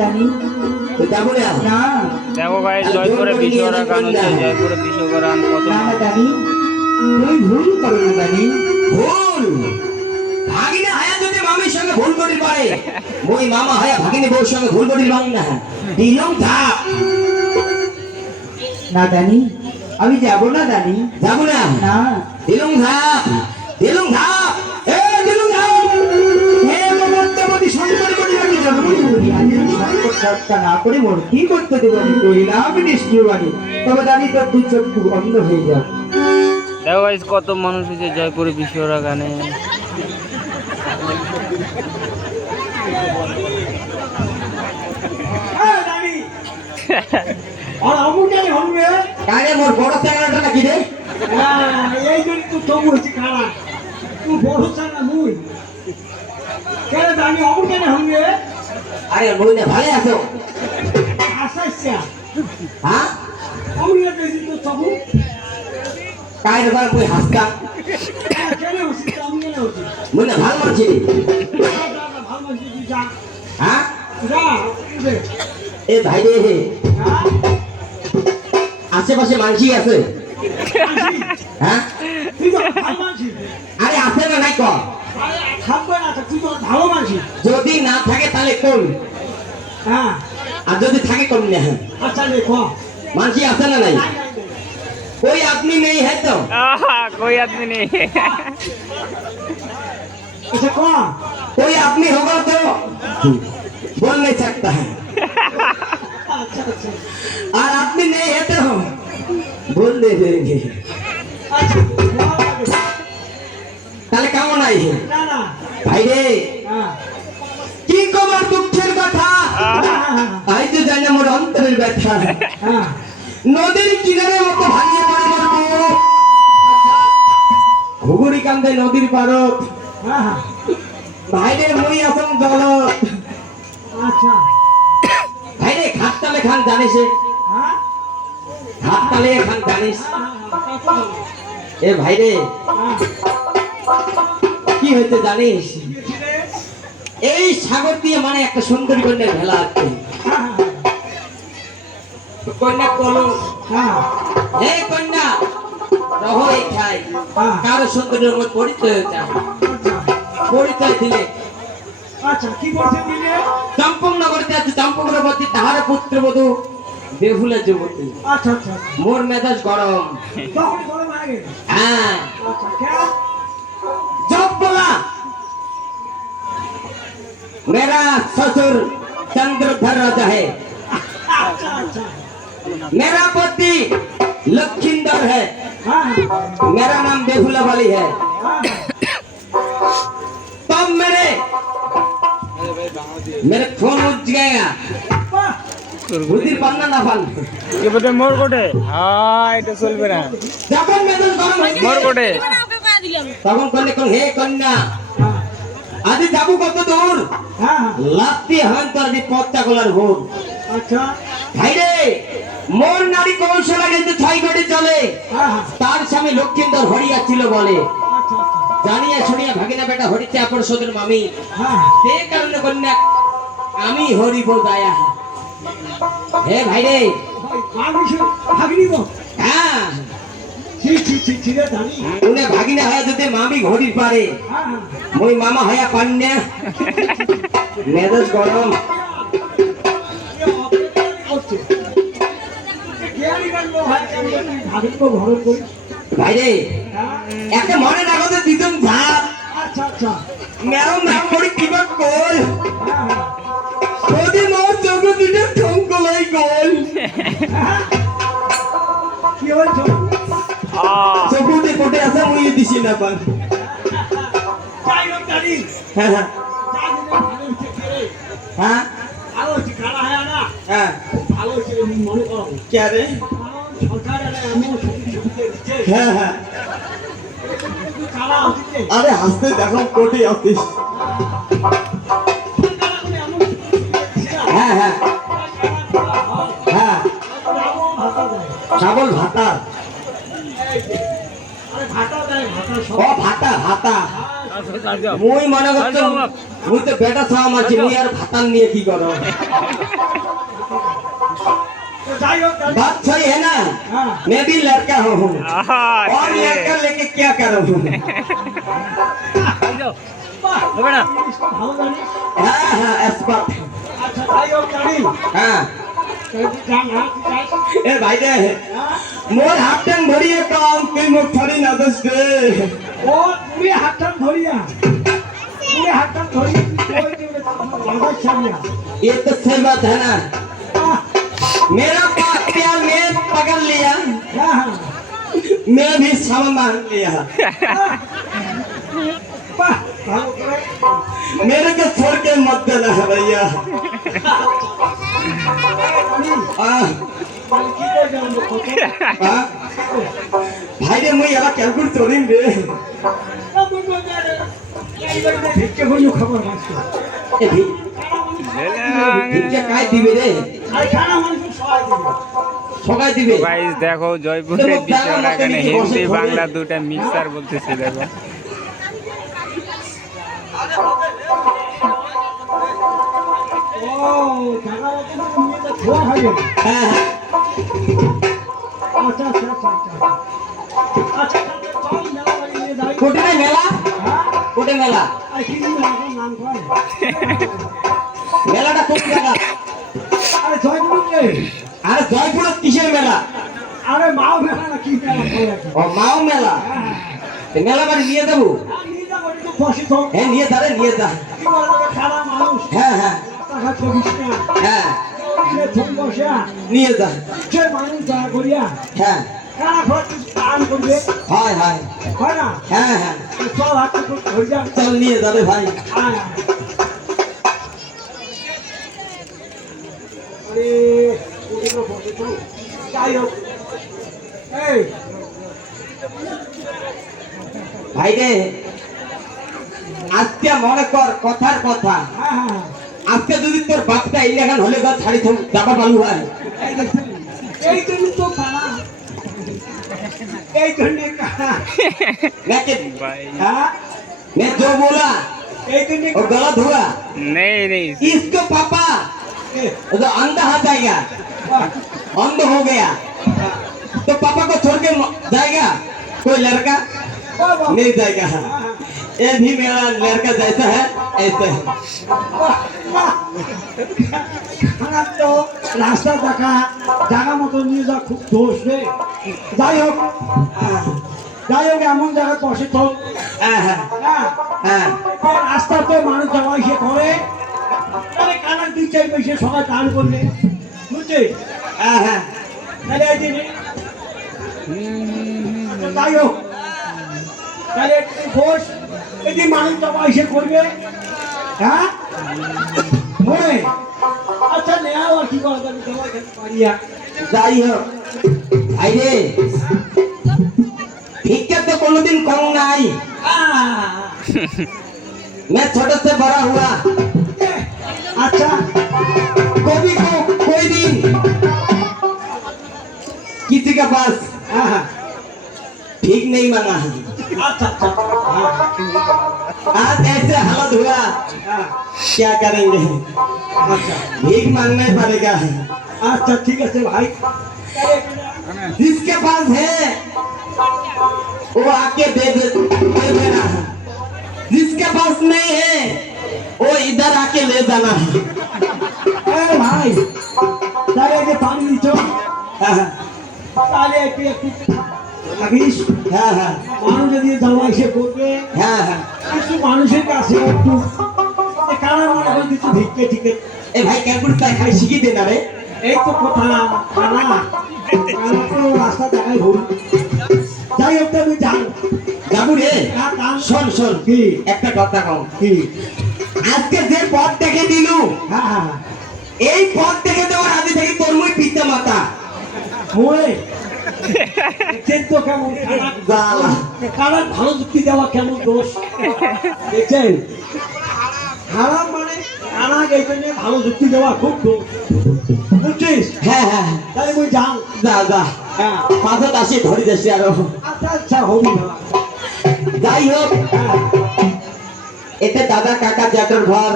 জানি যাবো না না দেখো ভাই জয়পুরে বিশ্বরা গান হচ্ছে, জয়পুরে বিশ্বরা গান কত না জানি তুমি ভুল করো না জানি ভুল ভাগিনে হায়া যদি মামির সঙ্গে ভুল করির পারে মই মামা হায়া ভাগিনে বউর সঙ্গে ভুল করির পারি না দিলম থাক না জানি আমি যাবো না জানি যাবো না না দিলম থাক দিলম থাক এ দিলম থাক হে মমতাবতী শঙ্করী বলি আমি জন্মই বলি আজ এই সংকট চর্চা না করে মোর কি করতে দেবো আমি করিলাম আমি নিষ্ঠুর বাণী তবে জানি তো তুই চক্ষু বন্ধ হয়ে যাবে দেখো ভাই কত মানুষ হচ্ছে জয়পুরে বিশ্বরা গানে। আর আমুটাই হবে কারে মোর বড় চ্যানেলটা নাকি রে না এই জন্য তো তবু হচ্ছে খারাপ তুই বড় না মুই কেন জানি আমুটাই হবে আরে মই না ভালো আছো আসাইছা হ্যাঁ আমুটা বেশি তো তবু কারে বার কই হাসকা কেন হচ্ছে আমুটা হচ্ছে মই না ভালো মানছি ভালো মানুষ যা হ্যাঁ যা এ ভাই রে আশেপাশে মানসি আছে হ্যাঁ তুই তো ভালো মানুষ আরে আছে না নাই ক থাকবে না তুই তো ভালো মানুষ যদি না থাকে তাহলে কোন হ্যাঁ আর যদি থাকে কোন না আচ্ছা দেখো মানসি আছে না নাই कोई आदमी नहीं है तो कोई आदमी नहीं अच्छा कौन कोई आदमी होगा तो बोल नहीं सकता है अच्छा अच्छा और आदमी नहीं है तो बोल दे देंगे अच्छा তাহলে কেমন আই না না ভাই রে হ্যাঁ কি কবার দুঃখের কথা আই তো জানি মোর অন্তরের ব্যথা হ্যাঁ নদীর কিনারে মতো ভাঙিয়ে পড়ে মরবো ঘুগুড়ি কান্দে নদীর পারত হ্যাঁ ভাইরে মই আসম দলত আচ্ছা ভাইরে খাততালে খান জানিস হ্যাঁ খাততালে খান জানিস এ ভাইরে কি হইতে জানিস এই সাগর দিয়ে মানে একটা সুন্দরী কন্যার ভেলা আছে কন্যা কলো হ্যাঁ হে কন্যা রহ এখাই কারো সুন্দরের মধ্যে পরিচয় চাই পরিচয় দিলে আচ্ছা কি করতে দিলে চম্পকনগরতে আছে চম্পকনগরবতী তাহার পুত্রবধূ বেহুলা যুবতী আচ্ছা আচ্ছা মোর মেজাজ গরম তখন গরম হয়ে গেল হ্যাঁ আচ্ছা কেন जब बोला मेरा ससुर चंद्रधर राजा है अच्छा अच्छा मेरा पति लखींदर है हाँ मेरा नाम बेहुला वाली है हाँ तब मेरे फोन उठ गया বুদ্ধির পান্না না পান কি বলতে মোর কোটে হ্যাঁ এটা চলবে না যখন মেজাজ গরম হয়ে মোর কোটে তখন করলে কোন হে কন্যা আদি যাবো কত দূর हाँ লাত্তি হন তোর দি পত্তা গলার ভোর अच्छा ভাইরে মোর নারী কৌশলা কিন্তু 6 কোটি চলে हाँ তার স্বামী লক্ষিন্দর হরিয়া ছিল বলে अच्छा জানিয়া শুনিয়া ভাগিনা বেটা হরিতে আপন সদর মামি हाँ সে কারণে কন্যা আমি হরিব দায়া হে ভাইরে भागनी वो হ্যাঁ छिरे धानी উনি ভাগিনা হয়ে যদি মামি ঘড়ি পারে हाँ हाँ মই মামা হয়া পান্না মেজাজ গরম ये ऑपरेटर করছে কেয়ারি গেল হয় ভাগনি को ঘরে কই ভাইরে हाँ একটা মনে রাখো যে দিদুন ঝাপ अच्छा अच्छा মেরম নাম করি কিবা কল हाँ हाँ যদি মোর চোখ দিতে ঠঙ্কলাই গল কি হয়েছে চকুতে কোটে আছে মুই দিছি না পান চাই লোক জানি হ্যাঁ হ্যাঁ চাই দিলে ভালো হচ্ছে কেরে হ্যাঁ ভালো হচ্ছে খারাপ হয় না হ্যাঁ ভালো হচ্ছে মনে করো কে রে কারণ সরকার এমন সুবিধা দিচ্ছে হ্যাঁ হ্যাঁ কারা হচ্ছে আরে হাসতে দেখো কোটে আসিস হ্যাঁ হ্যাঁ হ্যাঁ ছাগল ভাতা ও ভাতা ভাতা মুই মনে করছো মুই তো বেটা ছাওয়া মারছি মুই আর ভাতান নিয়ে কি করো তো যাই হোক দাদি, बात सही है ना हाँ। मैं भी लड़का हूँ हाँ, और लड़का लेके क्या करूँ বাহ, হবে না? জিনিসটা ভালো জানিস। हाँ हाँ एक्सपर्ट আচ্ছা যাই হোক জানি हाँ তুই জান না তুই যাস ए भाई दे হ্যাঁ? मोर हाथ टांग भरिए काम के मुख थोड़ी ना दोस्त ও তুমি হাতটা ধরিয়া তুমি হাতটা ধরিয়া তুই কই দিবে লাগাই ছাড়িয়া ये तो सही बात है ना বাহ, मेरा प्यार मैं पकड़ लिया হ্যাঁ হ্যাঁ मैं भी क्षमा मांग लिया বাহ ভালো করে मेरे को छोड़ के मत देना है भैया हाँ তাহলে কি করে জানবো কত हाँ भाई रे मुई यार कैलकुलेट करिन रे ভিক্ষে হইও খবর মাসকে ए भी ভিক্ষা কাই দিবে রে আর খানা মানুষ সবাই দিবে সবাই দিবে গাইস দেখো জয়পুরের বিষয়টা এখানে হিন্দি বাংলা দুটা মিক্সার বলতেছে দেখো ও জায়গা মতো নিয়ে তো খোয়া হবে হ্যাঁ হ্যাঁ আচ্ছা আচ্ছা আচ্ছা আচ্ছা আচ্ছা চল মেলা বাড়ি নিয়ে যাই কোটে মেলা হ্যাঁ কোটে মেলা আর কি দিন নাম কয় মেলাটা কোন জায়গা আরে জয়গুরু রে আরে জয়পুর কিসের মেলা আরে মাও মেলা না কি মেলা কয় আছে ও মাও মেলা এ মেলা বাড়ি নিয়ে যাবো নিয়ে যাবো একটু বসে তো হ্যাঁ নিয়ে যা রে নিয়ে যা কি বলে খারাপ মানুষ হ্যাঁ হ্যাঁ টাকা চব্বিশ না হ্যাঁ সে ফোন বসে নিয়ে যা সে মানুষ দয়া করিয়া হ্যাঁ কারা খরচ দান করবে হয় হয় হয় না হ্যাঁ হ্যাঁ তো চল হাতে হয়ে যা চল নিয়ে যাবে ভাই আয় আরে ওগুলো বসে তো যাই হোক এই ভাই রে আজকে মনে কর কথার কথা হ্যাঁ হ্যাঁ আজকে যদি তোর বাপটা এই লেখান হলে গা ছাড়ি যাবা পালু ভাই এই জন্য তো কানা এই জন্য কানা নাকি भाई হ্যাঁ मैं जो बोला এই জন্য वो गलत हुआ नहीं नहीं इसको पापा वो जो अंधा हो जाएगा अंध हो गया तो पापा को छोड़ के जाएगा कोई लड़का नहीं जाएगा ये भी मेरा लड़का जैसा है ऐसा है খারাপ তো রাস্তা দেখা জায়গা মতো নিয়ে যা খুব দোষ রে যাই হোক এমন জায়গায় বসে তো हाँ हाँ হ্যাঁ हाँ রাস্তা তো মানুষ যাওয়া এসে করে তাহলে কানার দুই চার পয়সা সবাই দান করবে বুঝছে हाँ हाँ তাহলে এই যে তো যাই হোক তাহলে একটু বস এই যে মানুষ যাওয়া এসে করবে হ্যাঁ মনে আচ্ছা নেওয়া আর কি করা যাবে সবাই পারিয়া যাই হোক আইরে ভিক্ষা तो कोनोदिन कम নাই मैं छोटे से बड़ा हुआ আচ্ছা कभी को कोई दिन किसी के पास হ্যাঁ ठीक नहीं मांगा আচ্ছা আচ্ছা आज ऐसे हालत हुआ হ্যাঁ क्या करेंगे আচ্ছা भीख मांगना ही पड़ेगा আচ্ছা ঠিক আছে ভাই जिसके पास है वो आके दे देना है जिसके पास नहीं है वो इधर आके ले जाना है এই ভাই তাহলে এই যে পানি দিচ্ছ তাহলে একটু একটু থাকিস हाँ हाँ মানুষ যদি যাওয়া এসে করবে हाँ हाँ কিছু মানুষের কাছে একটু কারা মনে হয় কিছু ভিক্ষে ঠিকে ए भाई कैलकुलेट खाली शिखी देना रे এই তো কথা কারা তো রাস্তা দেখায় ভুল যাই হোক তুমি যাও যাবো রে শোন শোন কি একটা কথা কম কি আজকে যে পথ দেখে দিলু হ্যাঁ হ্যাঁ এই পথ দেখে দেওয়ার আগে থেকে তোর মুই পিতা মাতা হয়ে দেখছেন তো কেমন জ্বালা। কারার ভালো যুক্তি দেওয়া কেমন দোষ দেখছেন হারাম মানে কারা এই জন্য ভালো যুক্তি দেওয়া খুব দোষ বুঝছিস হ্যাঁ হ্যাঁ তাই মুই যাও যা যা হ্যাঁ পাঁচত আসি ধরি যাচ্ছি আরো আচ্ছা আচ্ছা হবি না যাই হোক হ্যাঁ এতে দাদা কাকা জ্যাঠর ঘর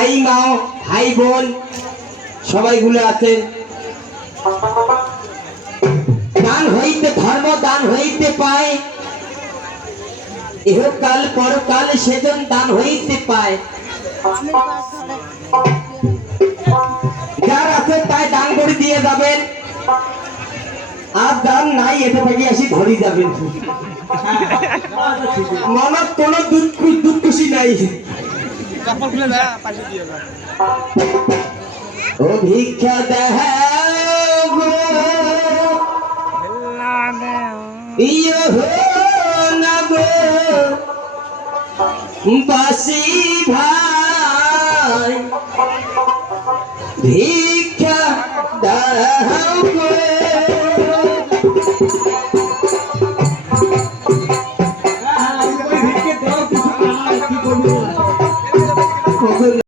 আই মাও ভাই বোন সবাই গুলো আছে। দান হইতে ধর্ম দান হইতে পায়, ইহকাল পরকাল সেজন দান হইতে পায়। যার আছে তাই দান করে দিয়ে যাবেন, আর দান নাই এটা থেকে আসি ধরি যাবেন। মনত কোনো দুঃখ দুঃখী নাই। ও ভিক্ষা দেহ গো ইয়ে হো না গো বাসি ভাই, ভিক্ষা দাও গো